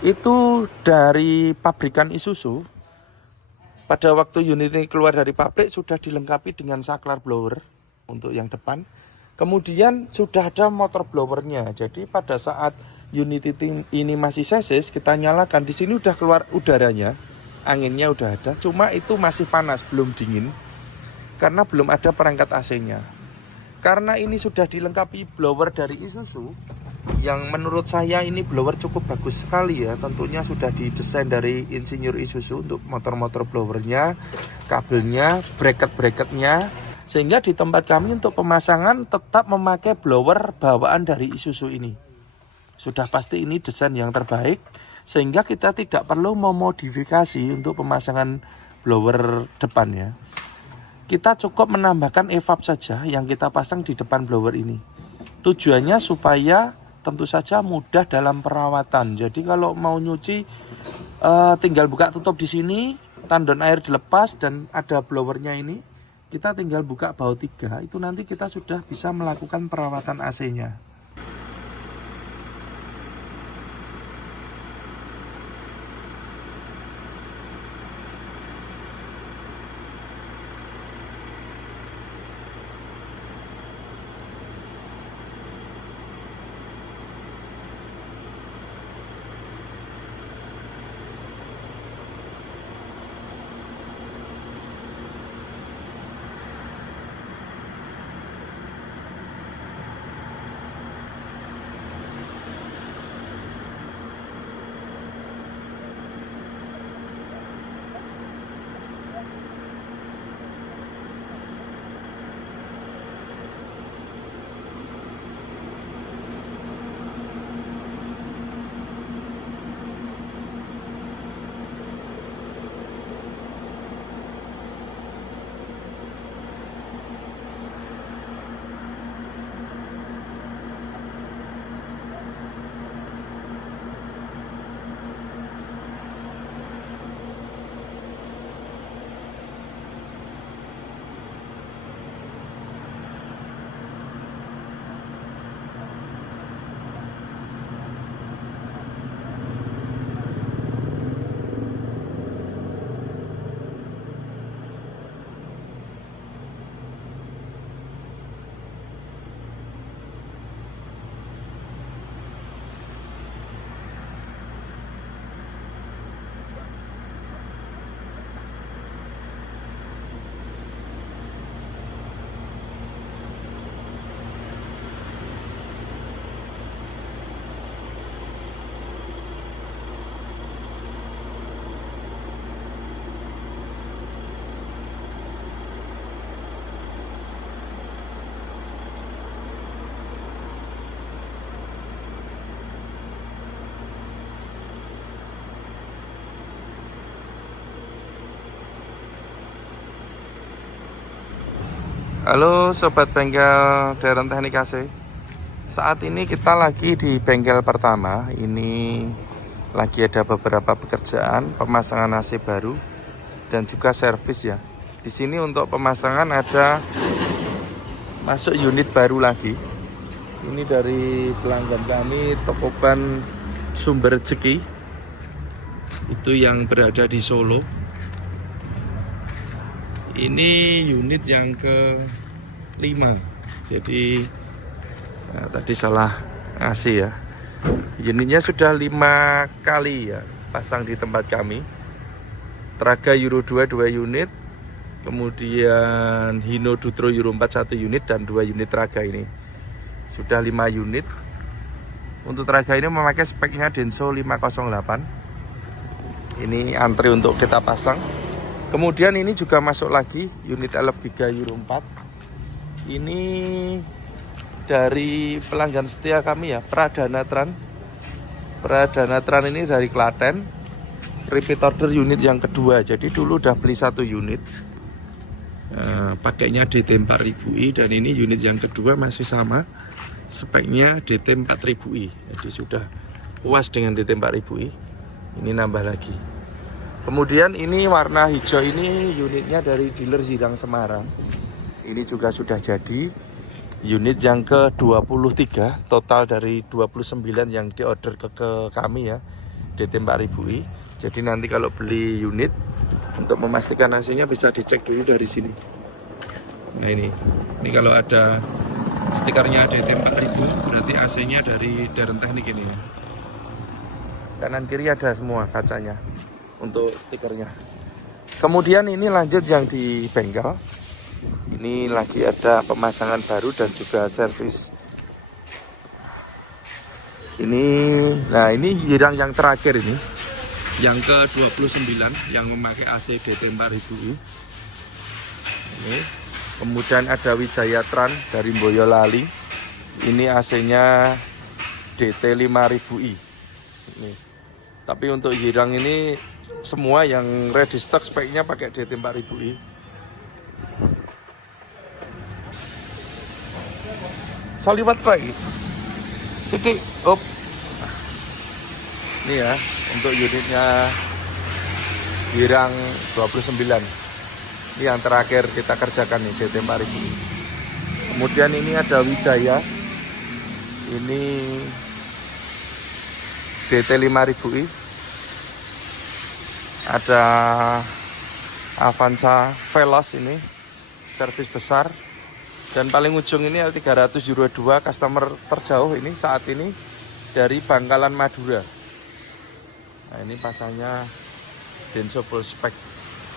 Itu dari pabrikan Isuzu. Pada waktu unit ini keluar dari pabrik sudah dilengkapi dengan saklar blower untuk yang depan. Kemudian sudah ada motor blowernya. Jadi pada saat unit ini masih sesis, kita nyalakan. Di sini udah keluar udaranya, anginnya udah ada. Cuma itu masih panas, belum dingin. Karena belum ada perangkat AC-nya. Karena ini sudah dilengkapi blower dari Isuzu, yang menurut saya ini blower cukup bagus sekali ya. Tentunya sudah didesain dari insinyur Isuzu untuk motor-motor blowernya, kabelnya, bracket-bracketnya. Sehingga di tempat kami untuk pemasangan tetap memakai blower bawaan dari Isuzu ini. Sudah pasti ini desain yang terbaik, sehingga kita tidak perlu memodifikasi untuk pemasangan blower depannya. Kita cukup menambahkan evap saja yang kita pasang di depan blower ini. Tujuannya supaya tentu saja mudah dalam perawatan. Jadi kalau mau nyuci tinggal buka tutup di sini, tandon air dilepas dan ada blowernya ini. Kita tinggal buka baut 3, itu nanti kita sudah bisa melakukan perawatan AC-nya. Halo Sobat Bengkel Deren Teknik AC. Saat ini kita lagi di bengkel pertama. Ini lagi ada beberapa pekerjaan pemasangan AC baru dan juga servis ya. Di sini untuk pemasangan ada masuk unit baru lagi. Ini dari pelanggan kami, Toko Ban Sumber Rezeki. Itu yang berada di Solo. Ini unit yang ke-5. Jadi tadi salah ngasih ya. Unitnya sudah 5 kali ya pasang di tempat kami. Traga Euro 2 2 unit. Kemudian Hino Dutro Euro 4 1 unit dan 2 unit Traga ini. Sudah 5 unit. Untuk Traga ini memakai speknya Denso 508. Ini antri untuk kita pasang. Kemudian ini juga masuk lagi unit LF3 Euro 4. Ini dari pelanggan setia kami ya, Pradana Tran. Pradana Tran ini dari Klaten. Repeat order unit yang kedua. Jadi dulu udah beli 1 unit. Pakainya DT 4000i dan ini unit yang kedua masih sama. Speknya DT 4000i. Jadi sudah puas dengan DT 4000i. Ini nambah lagi. Kemudian ini warna hijau ini unitnya dari dealer Zidang Semarang. Ini juga sudah jadi unit yang ke-23, total dari 29 yang diorder ke kami ya. DT 4000i. Jadi nanti kalau beli unit untuk memastikan AC-nya bisa dicek dulu dari sini. Nah ini kalau ada stikernya DT 4000 berarti AC-nya dari Daren Teknik ini. Kanan kiri ada semua kacanya untuk stikernya. Kemudian ini lanjut yang di bengkel. Ini lagi ada pemasangan baru dan juga servis. Nah ini girang yang terakhir ini, yang ke-29 yang memakai AC DT 4000i. Ini. Kemudian ada Wijaya Tran dari Boyolali. Ini AC-nya DT 5000i. Ini. Tapi untuk girang ini semua yang ready stock speknya pakai DT 4000i. Soliwat lagi. Oke, op. Ini ya untuk unitnya girang 29. Ini yang terakhir kita kerjakan nih DT 4000. Kemudian ini ada Wijaya. Ini DT 5000i. Ada Avanza Veloz ini servis besar. Dan paling ujung ini L300 Euro 2 customer terjauh ini saat ini dari Bangkalan Madura. Nah ini pasangnya Denso full spec.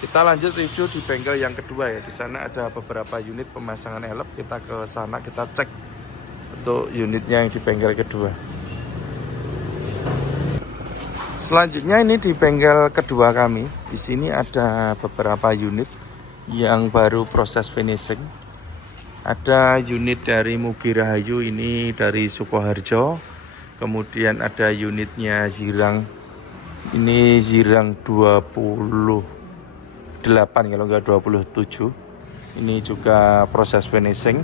Kita lanjut review di bengkel yang kedua ya. Di sana ada beberapa unit pemasangan elep. Kita ke sana kita cek untuk unitnya yang di bengkel kedua. Selanjutnya ini di bengkel kedua kami. Di sini ada beberapa unit yang baru proses finishing. Ada unit dari Mugi Rahayu ini dari Sukoharjo. Kemudian ada unitnya Zirang. Ini Zirang 28 kalau enggak 27. Ini juga proses finishing.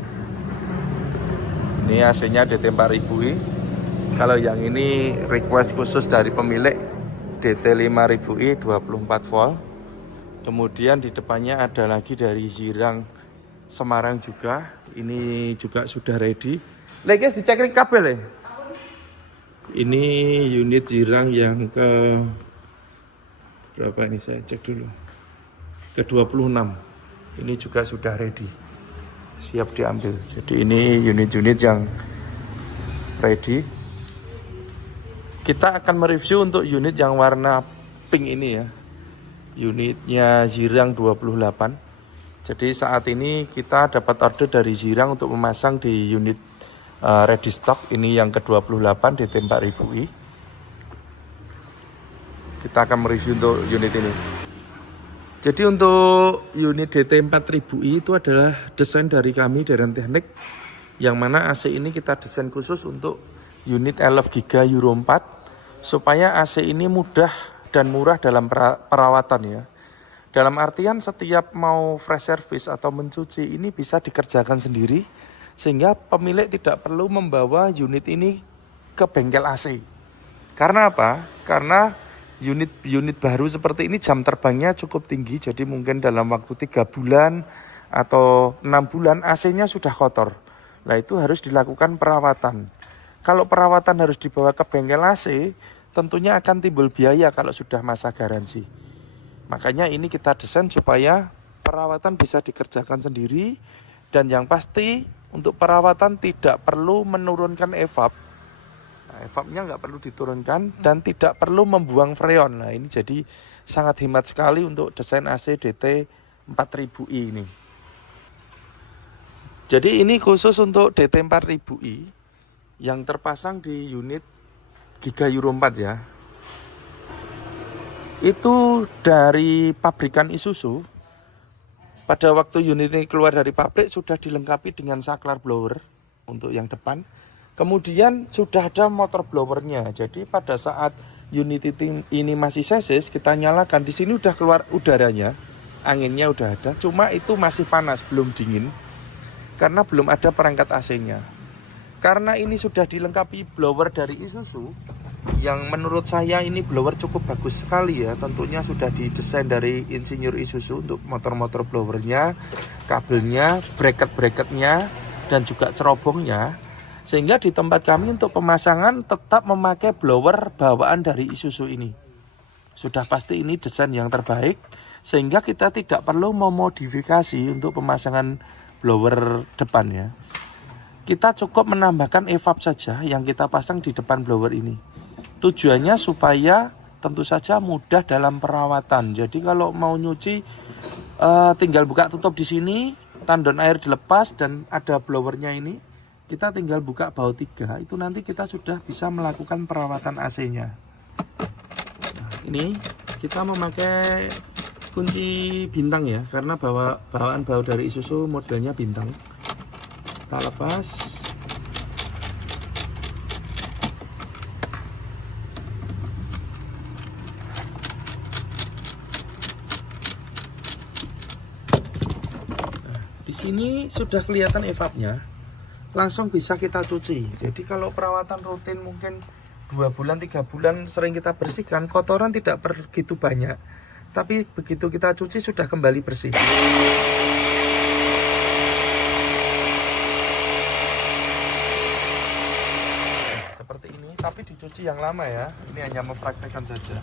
Ini AC-nya DT 4000i. Kalau yang ini request khusus dari pemilik DT 5000i 24 volt. Kemudian di depannya ada lagi dari Zirang Semarang juga. Ini juga sudah ready. Guys, dicek kabel ya. Ini unit Zirang yang ke berapa ini saya cek dulu. Ke 26. Ini juga sudah ready. Siap diambil. Jadi ini unit-unit yang ready. Kita akan mereview untuk unit yang warna pink ini ya. Unitnya Zirang 28. Jadi saat ini kita dapat order dari Zirang untuk memasang di unit ready stock. Ini yang ke-28 DT 4000i. Kita akan mereview untuk unit ini. Jadi untuk unit DT 4000i itu adalah desain dari kami Daren Teknik. Yang mana AC ini kita desain khusus untuk unit 11 GB Euro 4. Supaya AC ini mudah dan murah dalam perawatan ya. Dalam artian setiap mau fresh service atau mencuci ini bisa dikerjakan sendiri. Sehingga pemilik tidak perlu membawa unit ini ke bengkel AC. Karena apa? Karena unit baru seperti ini jam terbangnya cukup tinggi. Jadi mungkin dalam waktu 3 bulan atau 6 bulan AC-nya sudah kotor. Nah itu harus dilakukan perawatan. Kalau perawatan harus dibawa ke bengkel AC, tentunya akan timbul biaya kalau sudah masa garansi. Makanya ini kita desain supaya perawatan bisa dikerjakan sendiri. Dan yang pasti untuk perawatan tidak perlu menurunkan evap. Nah, evapnya nggak perlu diturunkan dan tidak perlu membuang freon. Nah ini jadi sangat hemat sekali untuk desain AC DT 4000i ini. Jadi ini khusus untuk DT 4000i yang terpasang di unit Giga Euro 4 ya. Itu dari pabrikan Isuzu. Pada waktu unit ini keluar dari pabrik sudah dilengkapi dengan saklar blower untuk yang depan. Kemudian sudah ada motor blowernya. Jadi pada saat unit ini masih sesis, kita nyalakan. Di sini udah keluar udaranya, anginnya udah ada. Cuma itu masih panas, belum dingin. Karena belum ada perangkat AC-nya. Karena ini sudah dilengkapi blower dari Isuzu, yang menurut saya ini blower cukup bagus sekali ya. Tentunya sudah didesain dari insinyur Isuzu untuk motor-motor blowernya, kabelnya, bracket-bracketnya, dan juga cerobongnya. Sehingga di tempat kami untuk pemasangan tetap memakai blower bawaan dari Isuzu ini. Sudah pasti ini desain yang terbaik, sehingga kita tidak perlu memodifikasi untuk pemasangan blower depan ya. Kita cukup menambahkan evap saja yang kita pasang di depan blower ini. Tujuannya supaya tentu saja mudah dalam perawatan. Jadi kalau mau nyuci tinggal buka tutup di sini, tandon air dilepas dan ada blowernya ini. Kita tinggal buka baut 3, itu nanti kita sudah bisa melakukan perawatan AC-nya. Nah, ini kita memakai kunci bintang ya, karena bawaan baut dari Isuzu modelnya bintang. Kita lepas. Di sini sudah kelihatan evapnya, langsung bisa kita cuci. Jadi kalau perawatan rutin mungkin 2 bulan 3 bulan sering kita bersihkan, kotoran tidak begitu banyak, tapi begitu kita cuci sudah kembali bersih. Seperti ini, tapi dicuci yang lama ya. Ini hanya mempraktekkan saja.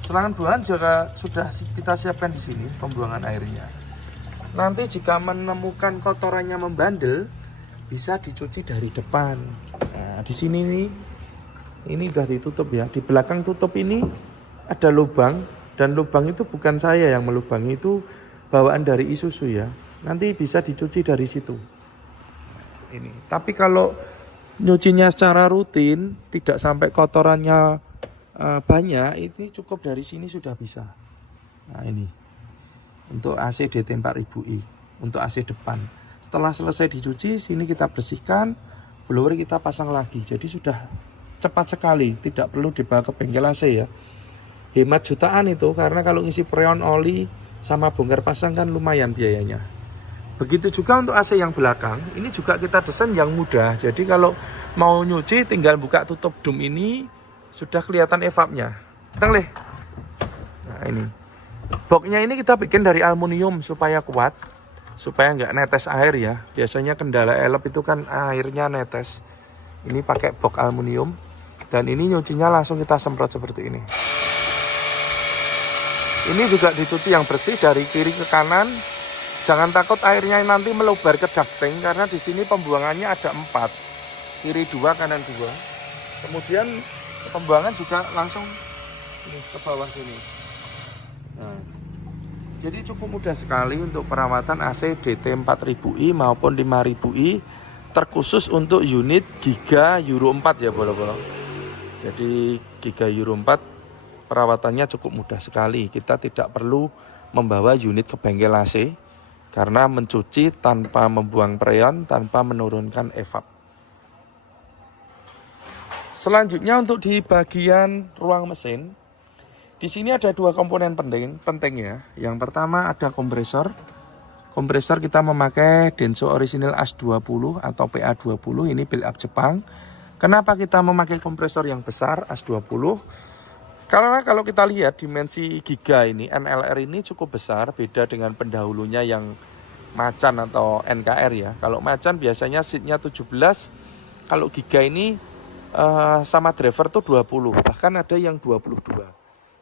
Selangan buangan juga sudah kita siapkan di sini pembuangan airnya. Nanti jika menemukan kotorannya membandel, bisa dicuci dari depan. Nah, di sini nih, ini udah ditutup ya. Di belakang tutup ini ada lubang, dan lubang itu bukan saya yang melubangi, itu bawaan dari Isuzu ya. Nanti bisa dicuci dari situ. Ini. Tapi kalau nyucinya secara rutin, tidak sampai kotorannya banyak, itu cukup dari sini sudah bisa. Nah ini, untuk AC DT 4000i, untuk AC depan. Setelah selesai dicuci, sini kita bersihkan, blower kita pasang lagi. Jadi sudah cepat sekali, tidak perlu dibawa ke bengkel AC ya. Hemat jutaan itu, karena kalau ngisi freon oli sama bongkar pasang kan lumayan biayanya. Begitu juga untuk AC yang belakang, ini juga kita desain yang mudah. Jadi kalau mau nyuci tinggal buka tutup dum ini, sudah kelihatan evapnya. Nah ini, boxnya ini kita bikin dari aluminium supaya kuat, supaya nggak netes air ya. Biasanya kendala elep itu kan airnya netes. Ini pakai box aluminium, dan ini nyucinya langsung kita semprot seperti ini. Ini juga dicuci yang bersih dari kiri ke kanan. Jangan takut airnya nanti melubar ke ducting, karena di sini pembuangannya ada 4, kiri 2, kanan 2. Kemudian pembuangan juga langsung ke bawah sini. Nah, jadi cukup mudah sekali untuk perawatan AC DT 4000i maupun 5000i, terkhusus untuk unit Giga Euro 4 ya bolo-bolo. Jadi Giga Euro 4 perawatannya cukup mudah sekali. Kita tidak perlu membawa unit ke bengkel AC, karena mencuci tanpa membuang freon, tanpa menurunkan evap. Selanjutnya untuk di bagian ruang mesin, di sini ada 2 komponen penting ya. Yang pertama ada kompresor. Kompresor kita memakai Denso Original AS20 atau PA20, ini build up Jepang. Kenapa kita memakai kompresor yang besar AS20? Karena kalau kita lihat dimensi Giga ini, NLR ini cukup besar, beda dengan pendahulunya yang Macan atau NKR ya. Kalau Macan biasanya seatnya 17, kalau Giga ini sama driver tuh 20, bahkan ada yang 22.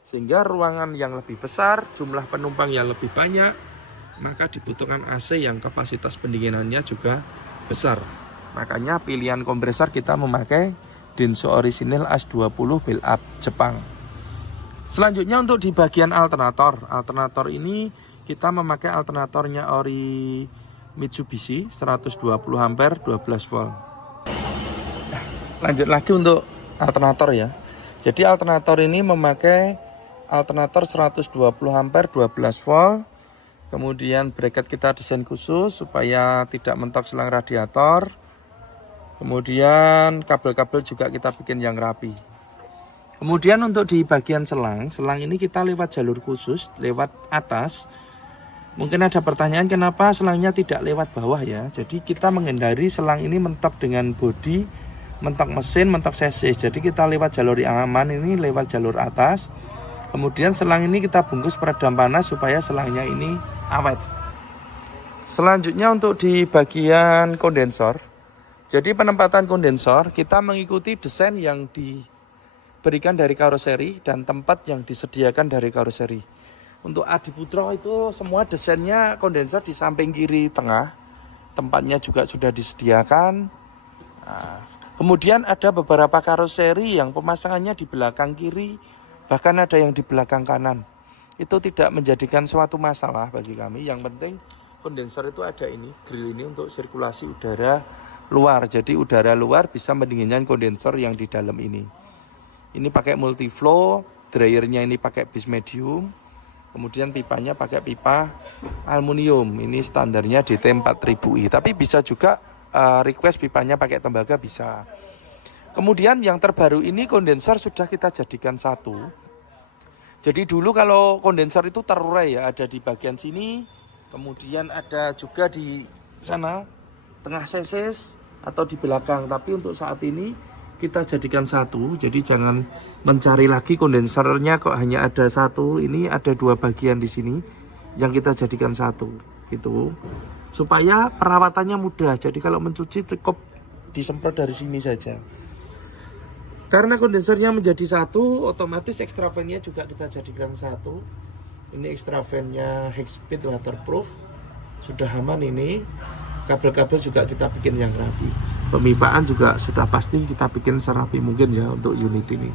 Sehingga ruangan yang lebih besar, jumlah penumpang yang lebih banyak, maka dibutuhkan AC yang kapasitas pendinginannya juga besar. Makanya pilihan kompresor kita memakai Denso Original AS20 build up Jepang. Selanjutnya untuk di bagian alternator. Alternator ini kita memakai alternatornya ori Mitsubishi 120 ampere 12 volt. Lanjut lagi untuk alternator ya. Jadi alternator ini memakai alternator 120 ampere 12 volt. Kemudian bracket kita desain khusus supaya tidak mentok selang radiator. Kemudian kabel-kabel juga kita bikin yang rapi. Kemudian untuk di bagian selang ini kita lewat jalur khusus, lewat atas. Mungkin ada pertanyaan kenapa selangnya tidak lewat bawah ya. Jadi kita menghindari selang ini mentok dengan bodi, mentok mesin, mentok chassis. Jadi kita lewat jalur yang aman ini, lewat jalur atas. Kemudian selang ini kita bungkus peredam panas supaya selangnya ini awet. Selanjutnya untuk di bagian kondensor. Jadi penempatan kondensor kita mengikuti desain yang diberikan dari karoseri dan tempat yang disediakan dari karoseri. Untuk Adiputro itu semua desainnya kondensor di samping kiri tengah, tempatnya juga sudah disediakan. Nah, kemudian ada beberapa karoseri yang pemasangannya di belakang kiri, bahkan ada yang di belakang kanan. Itu tidak menjadikan suatu masalah bagi kami. Yang penting kondensor itu ada ini, grill ini untuk sirkulasi udara luar. Jadi udara luar bisa mendinginkan kondensor yang di dalam ini. Ini pakai multiflow, dryernya ini pakai bis medium. Kemudian pipanya pakai pipa aluminium. Ini standarnya DT 4000i. Tapi bisa juga request pipanya pakai tembaga bisa. Kemudian yang terbaru ini kondensor sudah kita jadikan satu. Jadi dulu kalau kondensor itu terurai ya, ada di bagian sini, kemudian ada juga di sana tengah seses atau di belakang. Tapi untuk saat ini kita jadikan satu. Jadi jangan mencari lagi kondensernya kok hanya ada satu. Ini ada dua bagian di sini yang kita jadikan satu gitu. Supaya perawatannya mudah. Jadi kalau mencuci cukup disemprot dari sini saja. Karena kondensernya menjadi satu, otomatis extra fan-nya juga kita jadikan satu. Ini extra fan-nya Hexpeed waterproof. Sudah aman ini. Kabel-kabel juga kita bikin yang rapi. Pemipaan juga sudah pasti kita bikin serapi mungkin ya untuk unit ini.